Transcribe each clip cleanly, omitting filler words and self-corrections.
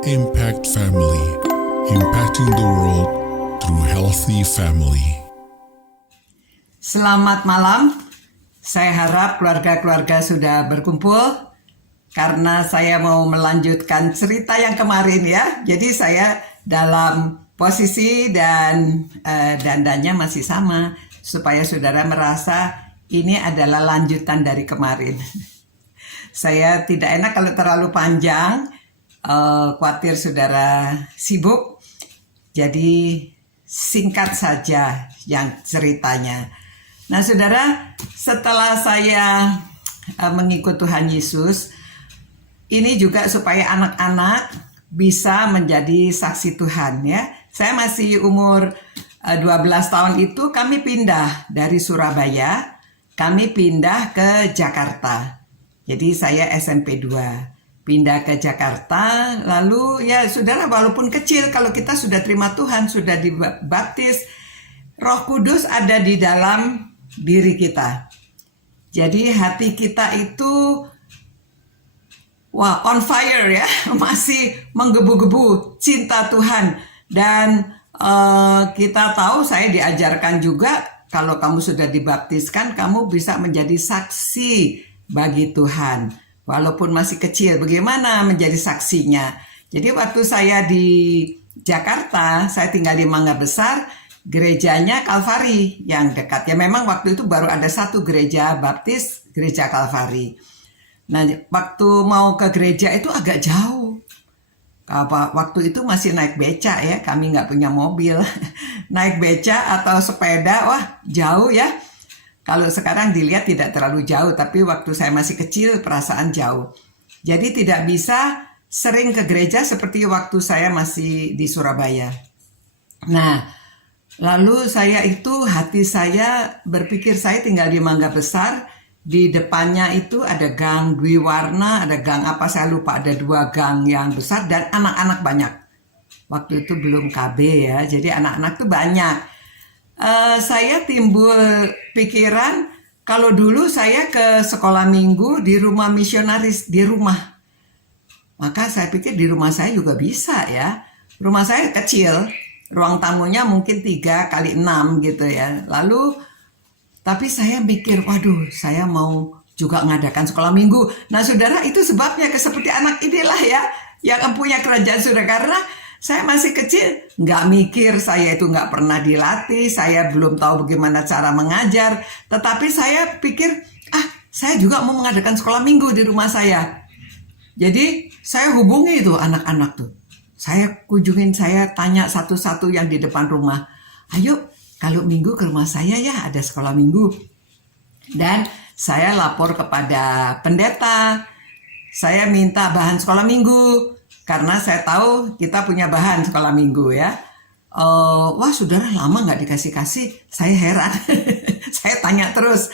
Impact Family, impacting the world through healthy family. Selamat malam, saya harap keluarga-keluarga sudah berkumpul karena saya mau melanjutkan cerita yang kemarin ya. Jadi saya dalam posisi dan dandannya masih sama supaya saudara merasa ini adalah lanjutan dari kemarin. Saya tidak enak kalau terlalu panjang, khawatir saudara sibuk, jadi singkat saja yang ceritanya. Nah saudara, setelah saya mengikut Tuhan Yesus, ini juga supaya anak-anak bisa menjadi saksi Tuhan ya. Saya masih umur 12 tahun itu kami pindah dari Surabaya, kami pindah ke Jakarta. Jadi saya SMP 2. Pindah ke Jakarta, lalu ya saudara walaupun kecil kalau kita sudah terima Tuhan, sudah dibaptis, Roh Kudus ada di dalam diri kita. Jadi hati kita itu on fire ya, masih menggebu-gebu cinta Tuhan. Dan kita tahu, saya diajarkan juga kalau kamu sudah dibaptiskan, kamu bisa menjadi saksi bagi Tuhan. Walaupun masih kecil, bagaimana menjadi saksinya? Jadi waktu saya di Jakarta, saya tinggal di Mangga Besar, gerejanya Kalvari yang dekat. Ya memang waktu itu baru ada satu gereja baptis, gereja Kalvari. Nah waktu mau ke gereja itu agak jauh. Waktu itu masih naik beca ya, kami nggak punya mobil. Naik beca atau sepeda, wah jauh ya. Kalau sekarang dilihat tidak terlalu jauh, tapi waktu saya masih kecil perasaan jauh. Jadi tidak bisa sering ke gereja seperti waktu saya masih di Surabaya. Nah, lalu hati saya berpikir saya tinggal di Mangga Besar, di depannya itu ada gang Dwi Warna, ada gang apa saya lupa, ada 2 gang yang besar dan anak-anak banyak. Waktu itu belum KB ya, jadi anak-anak tuh banyak. Saya timbul pikiran kalau dulu saya ke sekolah minggu di rumah misionaris, di rumah. Maka saya pikir di rumah saya juga bisa ya. Rumah saya kecil, ruang tamunya mungkin 3x6 gitu ya. Lalu, tapi saya mikir, waduh saya mau juga mengadakan sekolah minggu. Nah saudara, itu sebabnya seperti anak inilah ya, yang punya kerajaan surga. Karena saya masih kecil, nggak mikir, saya itu nggak pernah dilatih, saya belum tahu bagaimana cara mengajar. Tetapi saya pikir, saya juga mau mengadakan sekolah minggu di rumah saya. Jadi saya hubungi itu anak-anak tuh. Saya kunjungin, saya tanya satu-satu yang di depan rumah. Ayo, kalau minggu ke rumah saya ya, ada sekolah minggu. Dan saya lapor kepada pendeta, saya minta bahan sekolah minggu. Karena saya tahu kita punya bahan sekolah minggu ya. Wah saudara lama nggak dikasih-kasih, saya heran. Saya tanya terus,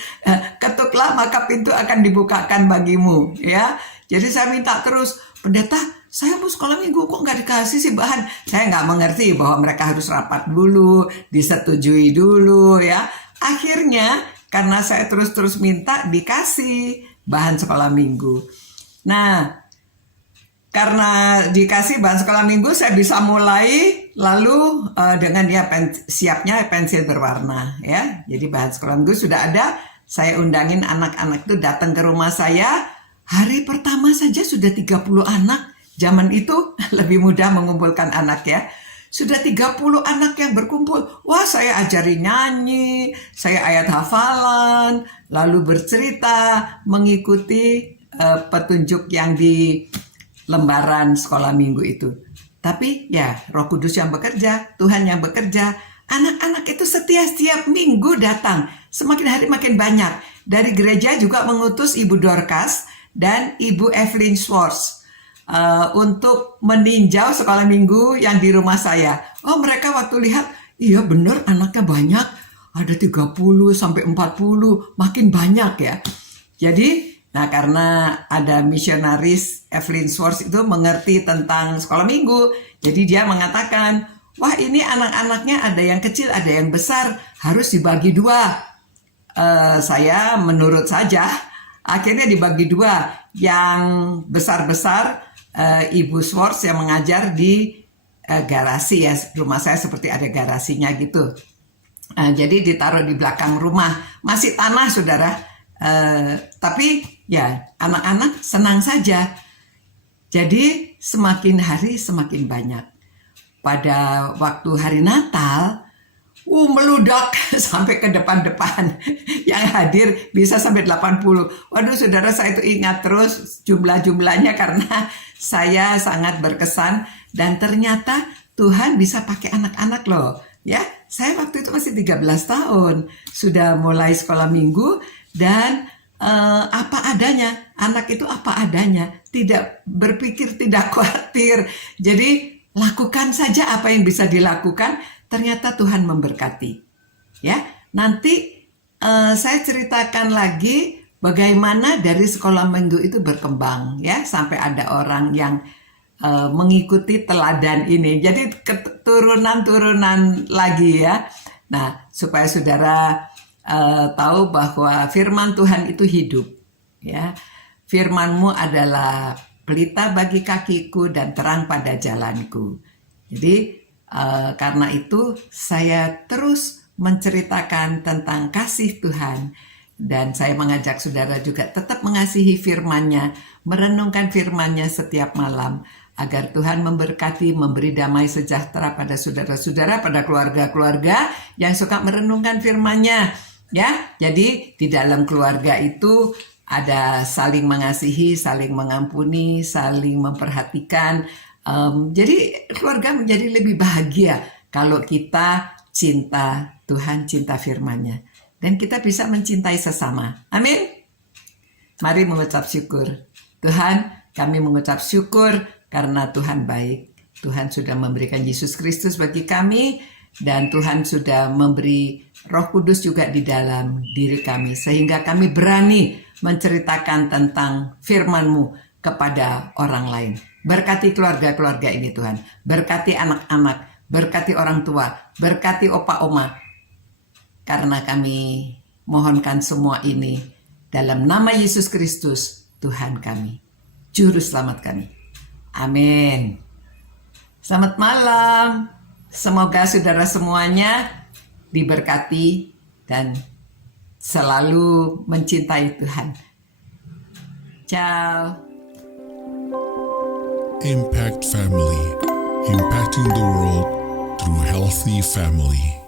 ketuklah maka pintu akan dibukakan bagimu ya. Jadi saya minta terus, pendeta saya mau sekolah minggu kok nggak dikasih sih bahan. Saya nggak mengerti bahwa mereka harus rapat dulu, disetujui dulu ya. Akhirnya karena saya terus-terus minta, dikasih bahan sekolah minggu. Nah, karena dikasih bahan sekolah minggu, saya bisa mulai lalu dengan siapnya pensil berwarna ya. Jadi bahan sekolah minggu sudah ada. Saya undangin anak-anak itu datang ke rumah saya. Hari pertama saja sudah 30 anak. Zaman itu lebih mudah mengumpulkan anak ya. Sudah 30 anak yang berkumpul. Wah saya ajari nyanyi, saya ayat hafalan, lalu bercerita, mengikuti petunjuk yang di lembaran sekolah minggu itu. Tapi ya Roh Kudus yang bekerja, Tuhan yang bekerja. Anak-anak itu setiap minggu datang. Semakin hari makin banyak. Dari gereja juga mengutus Ibu Dorcas dan Ibu Evelyn Schwartz untuk meninjau sekolah minggu yang di rumah saya. Oh mereka waktu lihat, iya benar anaknya banyak. Ada 30 sampai 40, makin banyak ya. Jadi nah karena ada misionaris Evelyn Schwartz itu mengerti tentang sekolah minggu, jadi dia mengatakan, wah ini anak-anaknya ada yang kecil, ada yang besar, harus dibagi 2. Saya menurut saja, akhirnya dibagi 2, yang besar-besar Ibu Swartz yang mengajar di garasi ya, rumah saya seperti ada garasinya gitu. Jadi ditaruh di belakang rumah, masih tanah saudara. Tapi ya anak-anak senang saja. Jadi semakin hari semakin banyak. Pada waktu hari Natal, meludak sampai ke depan-depan. Yang hadir bisa sampai 80. Waduh saudara, saya itu ingat terus jumlah-jumlahnya karena saya sangat berkesan. Dan ternyata Tuhan bisa pakai anak-anak loh. Ya, saya waktu itu masih 13 tahun. Sudah mulai sekolah minggu dan apa adanya. Anak itu apa adanya. Tidak berpikir, tidak khawatir. Jadi lakukan saja apa yang bisa dilakukan. Ternyata Tuhan memberkati. Ya, nanti saya ceritakan lagi bagaimana dari sekolah minggu itu berkembang ya, sampai ada orang yang mengikuti teladan ini. Jadi keturunan-turunan lagi ya. Nah, supaya saudara tahu bahwa firman Tuhan itu hidup. Ya, firman-Mu adalah pelita bagi kakiku dan terang pada jalanku. Jadi karena itu saya terus menceritakan tentang kasih Tuhan. Dan saya mengajak saudara juga tetap mengasihi firman-Nya, merenungkan firman-Nya setiap malam, agar Tuhan memberkati, memberi damai sejahtera pada saudara-saudara, pada keluarga-keluarga yang suka merenungkan firman-Nya. Ya, jadi di dalam keluarga itu ada saling mengasihi, saling mengampuni, saling memperhatikan. Jadi keluarga menjadi lebih bahagia kalau kita cinta Tuhan, cinta firman-Nya. Dan kita bisa mencintai sesama. Amin. Mari mengucap syukur. Tuhan, kami mengucap syukur karena Tuhan baik. Tuhan sudah memberikan Yesus Kristus bagi kami. Dan Tuhan sudah memberi Roh Kudus juga di dalam diri kami. Sehingga kami berani menceritakan tentang firman-Mu kepada orang lain. Berkati keluarga-keluarga ini Tuhan. Berkati anak-anak. Berkati orang tua. Berkati opa-oma. Karena kami mohonkan semua ini dalam nama Yesus Kristus, Tuhan kami. Juru selamat kami. Amin. Selamat malam. Semoga saudara semuanya diberkati dan selalu mencintai Tuhan. Ciao. Impact Family, impacting the world through healthy family.